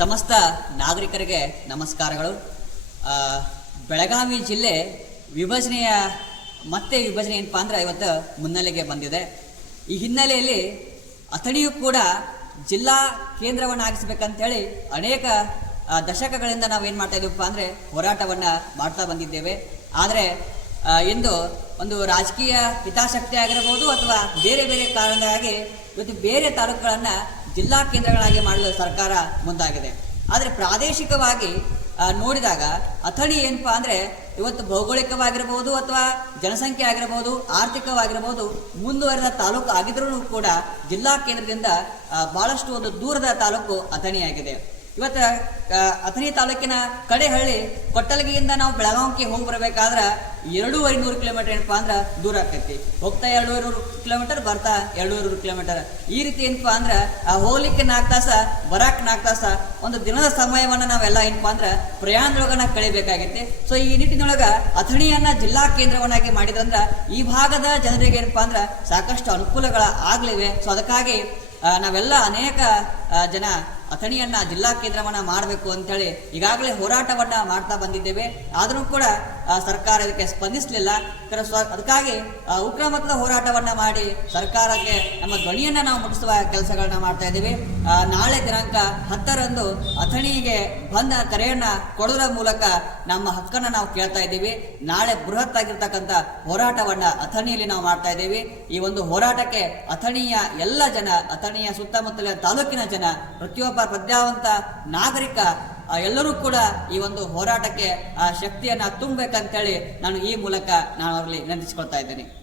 ಸಮಸ್ತ ನಾಗರಿಕರಿಗೆ ನಮಸ್ಕಾರಗಳು. ಬೆಳಗಾವಿ ಜಿಲ್ಲೆ ವಿಭಜನೆಯ ಮತ್ತೆ ವಿಭಜನೆ ಏನಪ್ಪ ಅಂದರೆ ಇವತ್ತು ಮುನ್ನೆಲೆಗೆ ಬಂದಿದೆ. ಈ ಹಿನ್ನೆಲೆಯಲ್ಲಿ ಅಥಣಿಯು ಕೂಡ ಜಿಲ್ಲಾ ಕೇಂದ್ರವನ್ನಾಗಿಸ್ಬೇಕಂತೇಳಿ ಅನೇಕ ದಶಕಗಳಿಂದ ನಾವು ಏನು ಮಾಡ್ತಾ ಇದ್ದೀವಪ್ಪ ಅಂದರೆ ಹೋರಾಟವನ್ನು ಮಾಡ್ತಾ ಬಂದಿದ್ದೇವೆ. ಆದರೆ ಇಂದು ಒಂದು ರಾಜಕೀಯ ಹಿತಾಸಕ್ತಿ ಆಗಿರಬಹುದು ಅಥವಾ ಬೇರೆ ಬೇರೆ ಕಾರಣಗಳಾಗಿ ಇವತ್ತು ಬೇರೆ ತಾಲೂಕುಗಳನ್ನು ಜಿಲ್ಲಾ ಕೇಂದ್ರಗಳಾಗಿ ಮಾಡಲು ಸರ್ಕಾರ ಮುಂದಾಗಿದೆ. ಆದರೆ ಪ್ರಾದೇಶಿಕವಾಗಿ ನೋಡಿದಾಗ ಅಥಣಿ ಏನಪ್ಪ ಅಂದರೆ ಇವತ್ತು ಭೌಗೋಳಿಕವಾಗಿರಬಹುದು ಅಥವಾ ಜನಸಂಖ್ಯೆ ಆಗಿರ್ಬೋದು, ಆರ್ಥಿಕವಾಗಿರ್ಬೋದು, ಮುಂದುವರೆದ ತಾಲೂಕು ಆಗಿದ್ರೂ ಕೂಡ ಜಿಲ್ಲಾ ಕೇಂದ್ರದಿಂದ ಬಹಳಷ್ಟು ಒಂದು ದೂರದ ತಾಲೂಕು ಅಥಣಿಯಾಗಿದೆ. ಇವತ್ತು ಅಥಣಿ ತಾಲೂಕಿನ ಕಡೆಹಳ್ಳಿ ಕೊಟ್ಟಲಗಿಯಿಂದ ನಾವು ಬೆಳಗಾವಿಗೆ ಹೋಗಿ ಬರಬೇಕಾದ್ರೆ ಎರಡೂವರೆ ನೂರು ಕಿಲೋಮೀಟರ್ ಏನಪ್ಪಾ ಅಂದ್ರೆ ದೂರ ಆಗ್ತೈತಿ. ಹೋಗ್ತಾ ಎರಡೂವರೆ ನೂರು ಕಿಲೋಮೀಟರ್, ಬರ್ತಾ ಎರಡೂವರೆ ನೂರು ಕಿಲೋಮೀಟರ್. ಈ ರೀತಿ ಏನಪ್ಪಾ ಅಂದ್ರೆ, ಆ, ಹೋಗ್ಲಿಕ್ಕೆ ನಾಲ್ಕು ತಾಸ, ಬರಾಕ್ ನಾಲ್ಕು ತಾಸ, ಒಂದು ದಿನದ ಸಮಯವನ್ನು ನಾವೆಲ್ಲ ಏನಪ್ಪಾ ಅಂದ್ರೆ ಪ್ರಯಾಣದೊಳಗನ ಕಳಿಬೇಕಾಗೈತಿ. ಸೊ, ಈ ನಿಟ್ಟಿನೊಳಗೆ ಅಥಣಿಯನ್ನ ಜಿಲ್ಲಾ ಕೇಂದ್ರವನ್ನಾಗಿ ಮಾಡಿದ್ರಂದ್ರ ಈ ಭಾಗದ ಜನರಿಗೆ ಏನಪ್ಪಾ ಅಂದ್ರೆ ಸಾಕಷ್ಟು ಅನುಕೂಲಗಳ ಆಗ್ಲಿವೆ. ಸೊ, ಅದಕ್ಕಾಗಿ ನಾವೆಲ್ಲ ಅನೇಕ ಜನ ಅಥಣಿಯನ್ನ ಜಿಲ್ಲಾ ಕೇಂದ್ರವನ್ನ ಮಾಡಬೇಕು ಅಂತೇಳಿ ಈಗಾಗಲೇ ಹೋರಾಟವನ್ನ ಮಾಡ್ತಾ ಬಂದಿದ್ದೇವೆ. ಆದರೂ ಕೂಡ ಸರ್ಕಾರ ಇದಕ್ಕೆ ಸ್ಪಂದಿಸಲಿಲ್ಲ. ಅದಕ್ಕಾಗಿ ಉಗ್ರಮತದ ಹೋರಾಟವನ್ನು ಮಾಡಿ ಸರ್ಕಾರಕ್ಕೆ ನಮ್ಮ ಧ್ವನಿಯನ್ನ ನಾವು ಮುಟ್ಟಿಸುವ ಕೆಲಸಗಳನ್ನ ಮಾಡ್ತಾ ಇದ್ದೀವಿ ನಾಳೆ ದಿನಾಂಕ ಹತ್ತರಂದು ಅಥಣಿಗೆ ಬಂದ ಕರೆಯನ್ನ ಕೊಡುವುದರ ಮೂಲಕ ನಮ್ಮ ಹಕ್ಕನ್ನ ನಾವು ಕೇಳ್ತಾ ಇದ್ದೀವಿ ನಾಳೆ ಬೃಹತ್ ಆಗಿರ್ತಕ್ಕಂಥ ಹೋರಾಟವನ್ನ ಅಥಣಿಯಲ್ಲಿ ನಾವು ಮಾಡ್ತಾ ಇದ್ದೀವಿ ಈ ಒಂದು ಹೋರಾಟಕ್ಕೆ ಅಥಣಿಯ ಎಲ್ಲ ಜನ, ಅಥಣಿಯ ಸುತ್ತಮುತ್ತಲಿನ ತಾಲೂಕಿನ ಜನ, ಪ್ರತಿಯೊಬ್ಬ ಪ್ರಜ್ಞಾವಂತ ನಾಗರಿಕ ಎಲ್ಲರೂ ಕೂಡ ಈ ಒಂದು ಹೋರಾಟಕ್ಕೆ ಆ ಶಕ್ತಿಯನ್ನ ತುಂಬಬೇಕಂತೇಳಿ ನಾನು ಈ ಮೂಲಕ ನಾನು ಅವರಲ್ಲಿ ವಿನಂತಿಸಿಕೊಳ್ತಾ ಇದ್ದೇನೆ.